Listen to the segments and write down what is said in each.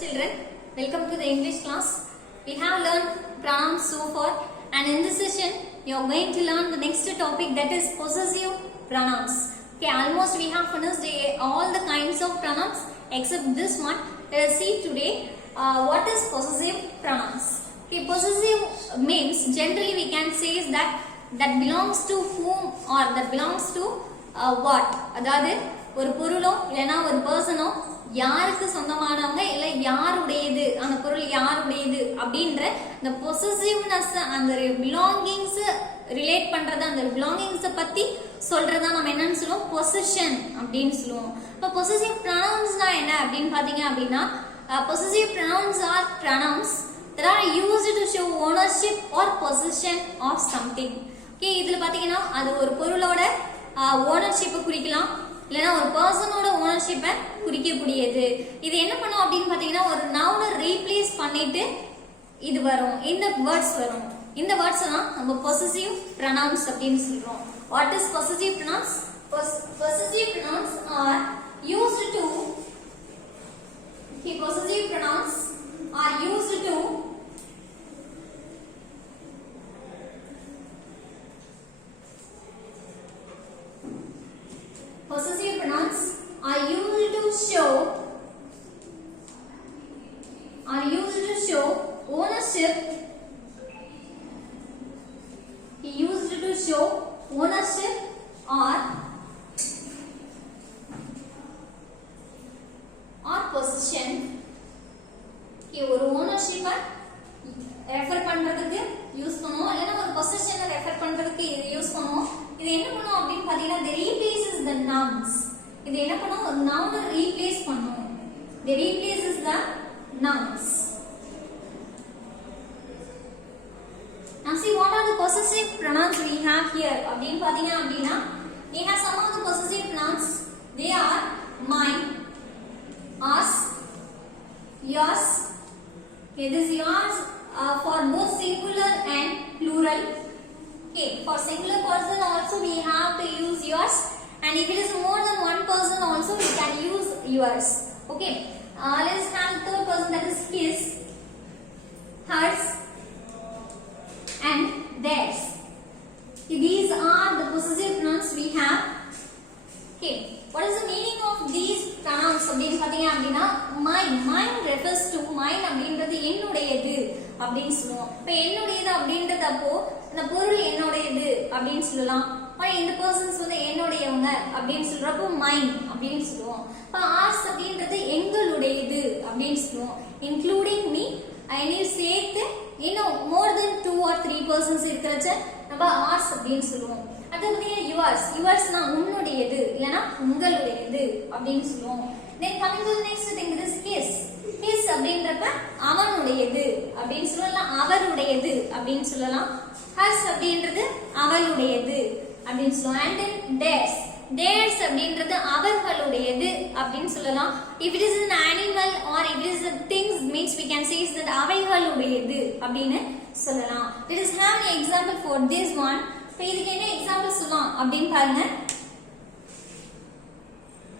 Children, welcome to the English class. We have learned pronouns so far, and in this session you are going to learn the next topic, that is possessive pronouns. Okay, almost we have finished all the kinds of pronouns except this one. Let us see today what is possessive pronouns. Okay, possessive means generally we can say is that belongs to whom or that belongs to what. அதாவது ஒரு பொருளோ இல்லனா ஒரு பர்சனோ யாருக்கு சொந்தமானவங்க இல்ல யாருடையது, அந்த பொருள் யாருடையது அப்படின்ற அந்த பொசசிவ்னஸ், அந்த பிலாங்கிங்ஸ் ரிலேட் பண்றது, அந்த பிலாங்கிங்ஸ் பத்தி சொல்றதா நம்ம என்னன்னு சொல்லுவோம், பொசஷன் அப்படின்னு சொல்லுவோம். இப்போ பொசசிவ் ப்ரொனவுன்ஸ்னா என்ன அப்படின்னு பாத்தீங்க அப்படின்னா, possessive pronouns are pronouns that are used to show ownership or possession of something. Okay, இதுல பாத்தீங்கன்னா அது ஒரு பொருளோட ஓனர்ஷிப்பை குறிக்கலாம், இல்லைன்னா ஒரு பர்சனோட ஓனர்ஷிப்பை குறிக்கக்கூடியது. இது என்ன பண்ணும் அப்படின்னு பாத்தீங்கன்னா, ஒரு நவுனை ரீப்ளேஸ் பண்ணிட்டு இது வரும், இந்த வேர்ட்ஸ் வரும். இந்த வேர்ட்ஸ் தான் நம்ம பொசசிவ் ப்ரொனவுன்ஸ் அப்படின்னு சொல்றோம். What is possessive pronouns? Possessive pronouns are used to possessive pronouns are used to possessive pronouns are used to show ownership, used to show ownership or possession. ஒரு ஓனர்ஷிப்பை refer பண்றதுக்கு use பண்ணுவோம், இல்லனா ஒரு பொசஷனை refer பண்றதுக்கு இது use பண்ணுவோம். இது என்ன பண்ணும் அப்படின்னு பாத்தீங்கன்னா, they replaces the nouns. இது என்ன பண்ணும், ஒரு நவுனை ரீப்ளேஸ் பண்ணும். they replaces the nouns. Now see what are the possessive pronouns we have here அப்படின்னு பாத்தீங்க அப்படின்னா, we have some of the possessive pronouns. They are mine, us, yours. Okay, this yours for both singular and plural. Okay, for singular person also we have to use yours, and if it is more than one person also we can use yours. Okay, let's have the third person, that is his, hers and theirs. Okay, these are the possessive pronouns we have. Okay, what is the meaning of these pronouns அப்படின்னு பாத்தீங்க அப்படின்னா, mine refers to mine அப்படின்றது என்னுடையது அப்படின்னு சொல்லுவோம். இப்போ என்னுடையது அப்படின்றது அப்போ இந்த பொருள் என்னுடையது அப்படின்னு சொல்லலாம், இந்த பர்சன்ஸ் வந்து என்னுடையவங்க அப்படின்னு சொல்றப்போ மைன் அப்படின்னு சொல்லுவோம். இப்போ ஆர்ஸ் அப்படின்றது எங்களுடையது அப்படின்னு சொல்லுவோம், இன்க்ளூடிங் மீ, என்னையும் சேர்த்து இன்னும் மோர் தென் 2 or 3 persons இருக்கிறச்ச நம்ம ஆர்ஸ் அப்படின்னு சொல்லுவோம். அது யுவர்ஸ்னா உன்னுடையது இல்லனா உங்களுடையது அப்படின்னு சொல்லுவோம். Then coming to the next thing, this his அப்படின்றப்ப அவனுடையது அப்படின்னு சொல்லலாம், அவருடையது அப்படின்னு சொல்லலாம். hers அப்படின்றது அவளுடையது அப்படின்னு சொல்லலாம். and then theirs அப்படின்றது அவர்களுடையது அப்படின்னு சொல்லலாம். if it is an animal or if it is a things means we can say that அவைகளுடையது அப்படின்னு சொல்லலாம். let us have an example for this one. இப்போ இதுக்கு என்ன எக்ஸாம்பிள் சொல்லலாம் அப்படின்னு பாருங்க.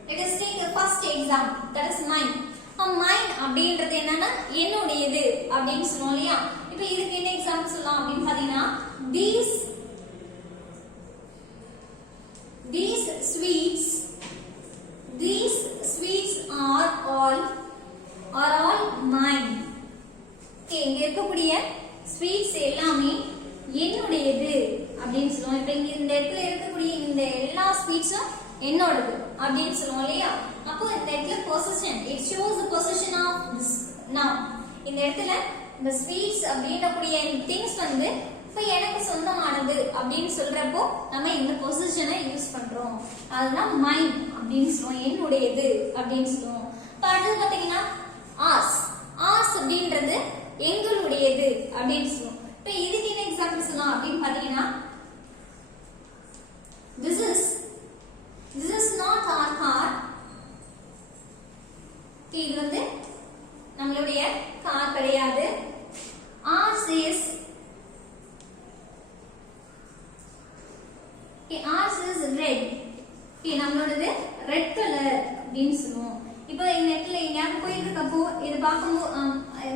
let us take the first example, that is mine. mine அப்படின்றது என்னன்னா என்னுடையது அப்படின்னு சொல்லுவோம் இல்லையா. இப்போ இதுக்கு என்ன எக்ஸாம்பிள் சொல்லலாம் அப்படின்னு பாத்தீங்கன்னா, these sweets are all mine. okay, இங்க இருக்கக்கூடிய ஸ்வீட்ஸ் எல்லாமே என்னுடையது அப்படின்னு சொல்லுவோம். இப்போ இந்த இடத்துல இருக்கக்கூடிய இந்த எல்லா ஸ்வீட்ஸும் என்னோடது அப்படின்னு சொல்லுவோம் இல்லையா. அப்போ இந்த இடத்துல possession, it shows the possession of this noun. இந்த இடத்துல இந்த ஸ்வீட்ஸ் அப்படின்றக்கூடிய திங்ஸ் வந்து இப்போ எனக்கு சொந்தமானது அப்படின்னு சொல்றப்போ நம்ம இந்த பொசிஷனை யூஸ் பண்றோம். அதுதான் மைன் அப்படின்னு சொல்லுவோம், என்னுடையது அப்படின்னு சொல்லுவோம். இப்போ அடுத்து பாத்தீங்கன்னா ஆஸ் அப்படின்றது எங்களுடையது அப்படின்னு சொல்லுவோம். இப்போ இதுக்கு என்ன எக்ஸாம்பிள் சொல்லலாம் அப்படின்னு பாத்தீங்கன்னா, this is not our car. இது வந்து நம்மளுடைய கார் கிடையாது. ours is red. நம்மளோடது ரெட் கலர் அப்படின்னு சொல்லுவோம். இப்போ இந்த இடத்துல எங்கேயாவது போயிட்டு இருக்கப்போ இது பார்க்கும்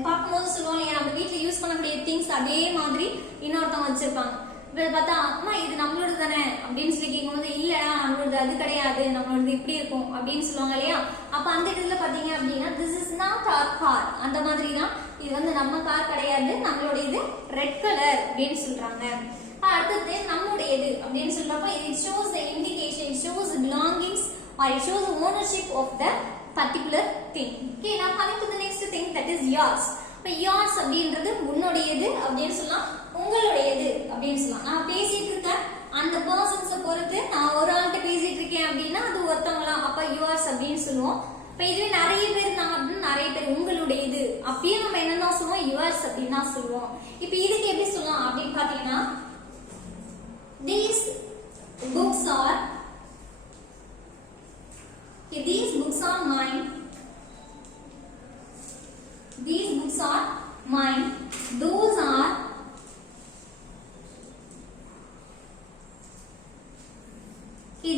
பார்க்கும்போது சொல்லுவோம் இல்லையா, நம்ம வீட்டில் யூஸ் பண்ணக்கூடிய திங்ஸ் அதே மாதிரி இன்னொருத்தவங்க வச்சிருப்பாங்க. இப்போ பார்த்தா அம்மா இது நம்மளோட தானே அப்படின்னு சொல்லி கேட்கும்போது இல்லைடா நம்மளோடது அது கிடையாது, நம்மளோடது இப்படி இருக்கும் அப்படின்னு சொல்லுவாங்க இல்லையா. அப்போ அந்த இடத்துல பார்த்தீங்க அப்படின்னா this is not our car, அந்த மாதிரி தான் இது வந்து நம்ம கார் கிடையாது, நம்மளோட இது ரெட் கலர் அப்படின்னு சொல்றாங்க. அடுத்தது நம்முடையது அப்படின்னு சொல்றப்ப it shows the indication, it shows belongings or it shows ownership of the particular thing. Okay, now coming to the next thing, that is yours. இப்போ yours அப்படின்றது உன்னுடையது அப்படின்னு சொல்லலாம், உங்களுடையது அப்படின்னு சொல்லலாம். நான் பேசிட்டு இருக்கேன் அந்த பர்சன்ஸை பொறுத்து, நான் ஒரு ஆள்கிட்ட பேசிட்டு இருக்கேன் அப்படின்னா அது ஒருத்தவங்களாம், அப்ப yours அப்படின்னு சொல்லுவோம். இப்போ இதுவே நிறைய பேர் இருந்தாங்க அப்படின்னு நிறைய பேர் உங்களுடையது அப்படியே நம்ம என்னதான் சொல்லுவோம், yours அப்படின்னு தான் சொல்லுவோம். இப்போ இதுக்கு எப்படி சொல்லலாம் அப்படின்னு பாத்தீங்கன்னா these books are mine, these books are mine, those are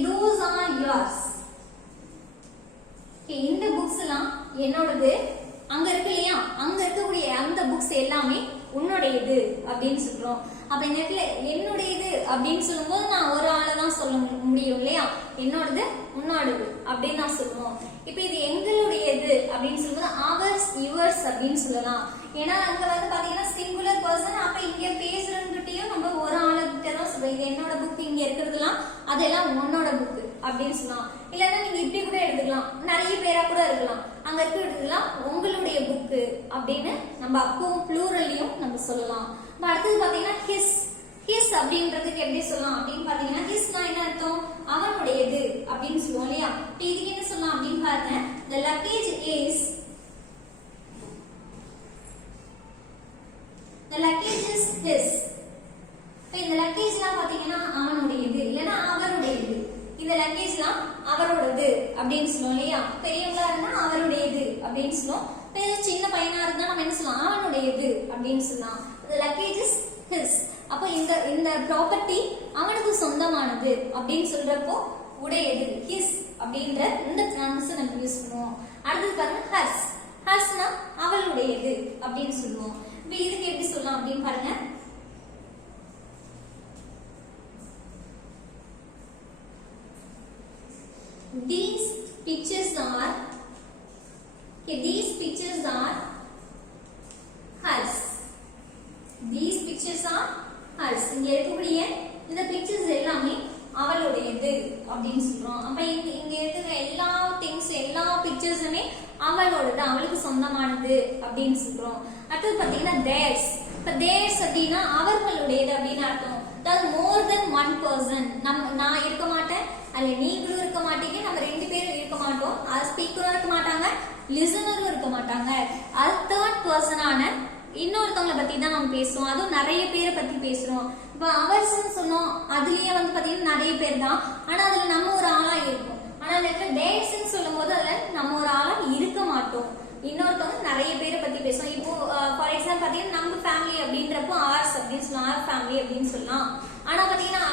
those are yours. இந்த புக்ஸ் எல்லாம் என்னோடது, அங்க இருக்கு இல்லையா, அங்க இருக்கக்கூடிய அந்த புக்ஸ் எல்லாமே உன்னுடையது அப்படின்னு சொல்றோம். அப்ப இந்த இடத்துல என்னுடையது அப்படின்னு சொல்லும்போது நான் ஒரு ஆளை தான் சொல்ல முடியும் இல்லையா, என்னோடது உன்னோடது அப்படின்னு தான் சொல்லுவோம். இப்ப இது எங்களுடையது அப்படின்னு சொல்லும்போது அவர்ஸ் யுவர்ஸ் அப்படின்னு சொல்லலாம். ஏன்னா அங்க வந்து பாத்தீங்கன்னா சிங்குலர் பர்சன், அப்ப இங்க பேசுறவங்கிட்டையும் நம்ம ஒரு ஆளுகிட்ட தான் சொல்றோம், இது என்னோட புக், இங்க இருக்கிறதுலாம் அதெல்லாம் உன்னோட புக் அப்படின்னு சொல்லலாம். இல்லைன்னா நீங்க இப்படி கூட எடுத்துக்கலாம், நிறைய பேரா கூட இருக்கலாம், அங்க இருக்கிறதுலாம் உங்களுடைய புக்கு அப்படின்னு நம்ம அப்பவும் ப்ளூரல்லையும் நம்ம சொல்லலாம். அடுத்தது பாத்தீங்கன்னா ஹிஸ் அப்படின்றதுக்கு எப்படி சொல்லலாம் அப்படின்னு பாத்தீங்கன்னா ஹிஸ்னா என்ன அர்த்தம், அவனுடையது அப்படின்னு சொல்லுவோம் இல்லையா. இதுக்கு என்ன சொல்லலாம் அப்படின்னு பாருங்க, the luggage is his. இந்த லக்கேஜ்லாம் பாத்தீங்கன்னா அவனுடையது இல்லைன்னா அவருடையது, இந்த லக்கேஜ்லாம் அவரோடது அப்படின்னு சொல்லுவோம் இல்லையா. பெரியவங்களா இருந்தா அவருடையது அப்படின்னு சொல்லுவோம், சின்ன பையனா இருந்தா நம்ம என்ன சொல்லலாம், அவனுடையது அப்படின்னு சொல்லலாம். the luggage is his. அப்போ இந்த ப்ராப்பர்ட்டி அவனுக்கு சொந்தமானது அப்படின்னு சொல்றப்போ உடையது his அப்படின்ற இந்த டெர்ம்ஸ் நம்ம யூஸ் பண்ணுவோம். அடுத்து பாருங்க ஹர்ஸ்னா அவளுடையது அப்படின்னு சொல்லுவோம். இப்போ இதுக்கு எப்படி சொல்லலாம் அப்படின்னு பாருங்க, these pictures are hers. These pictures are hers. இங்க இருக்கக்கூடிய இந்த பிக்சர்ஸ் எல்லாமே அவளுடையது அப்படின்னு சொல்றோம். அப்ப இங்க இருக்கிற எல்லா திங்ஸ், எல்லா பிக்சர்ஸுமே அவளோடது, அவளுக்கு சொந்தமானது அப்படின்னு சொல்றோம். அடுத்தது பாத்தீங்கன்னா theirs. இப்ப theirs அப்படின்னா அவர்களுடையது அப்படின்னு அர்த்தம். அதாவது மோர் தென் ஒன் பர்சன், நான் இருக்க மாட்டேன், அல்ல நீங்களும் இருக்க மாட்டீங்க, நம்ம ரெண்டு பேரும் இருக்க மாட்டோம், அது ஸ்பீக்கரும் இருக்க மாட்டாங்க, லிசனரும் இருக்க மாட்டாங்க, அது தேர்ட் பர்சனான இன்னொருத்தவங்களை பத்தி தான் நம்ம பேசுறோம், அதுவும் நிறைய பேரை பத்தி பேசுறோம். இப்ப அவர்ஸ் சொன்னோம், அதுலயே வந்து பாத்தீங்கன்னா நிறைய பேர் தான், ஆனா அதுல நம்ம ஒரு ஆளா இருக்கும். ஆனா தேர்ஸ் சொல்லும் போது அதுல நம்ம ஒரு ஆளா இருக்க மாட்டோம், இன்னொருத்தவங்க நிறைய பேரை பத்தி பேசுவோம். இப்போ ஃபார் எக்ஸாம்பிள் பாத்தீங்கன்னா நம்ம ஃபேமிலி அப்படின்றப்போ ஆர்ஸ் அப்படின்னு சொல்லலாம், ஆர் ஃபேமிலி அப்படின்னு சொல்லலாம். ஆனா பாத்தீங்கன்னா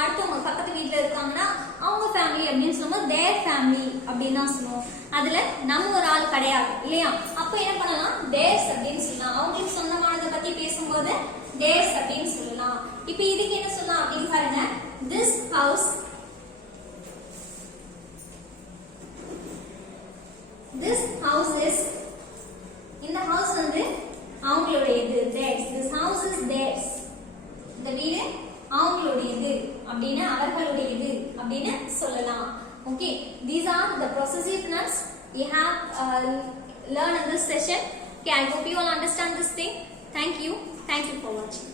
அடுத்தவங்க பக்கத்து வீட்டுல இருக்காங்கன்னா அவங்க ஃபேமிலி அப்படின்னு சொல்லும்போது தேர் ஃபேமிலி அப்படின்னு தான் சொல்லுவோம். அதுல நம்ம ஒரு ஆள் கிடையாது இல்லையா, அப்ப என்ன பண்ணலாம், தேர்ஸ் அப்படின்னு சொல்லலாம். அவங்களுக்கு சொந்தமானதை பத்தி பேசும்போது தேர்ஸ் அப்படின்னு சொல்லலாம். இப்ப இதுக்கு என்ன சொல்லலாம் அப்படின்னு பாருங்க, திஸ் ஹவுஸ் is, இந்த ஹவுஸ் வந்து அவங்களுடையது, theirs. This house is theirs. இந்த வீடு அவங்களுடையது அப்படின்னு, அவர்களுடையது அப்படின்னு சொல்லலாம். Okay, these are the possessive nouns we have learned in this session. Okay, I hope you all understand this thing. Thank you for watching.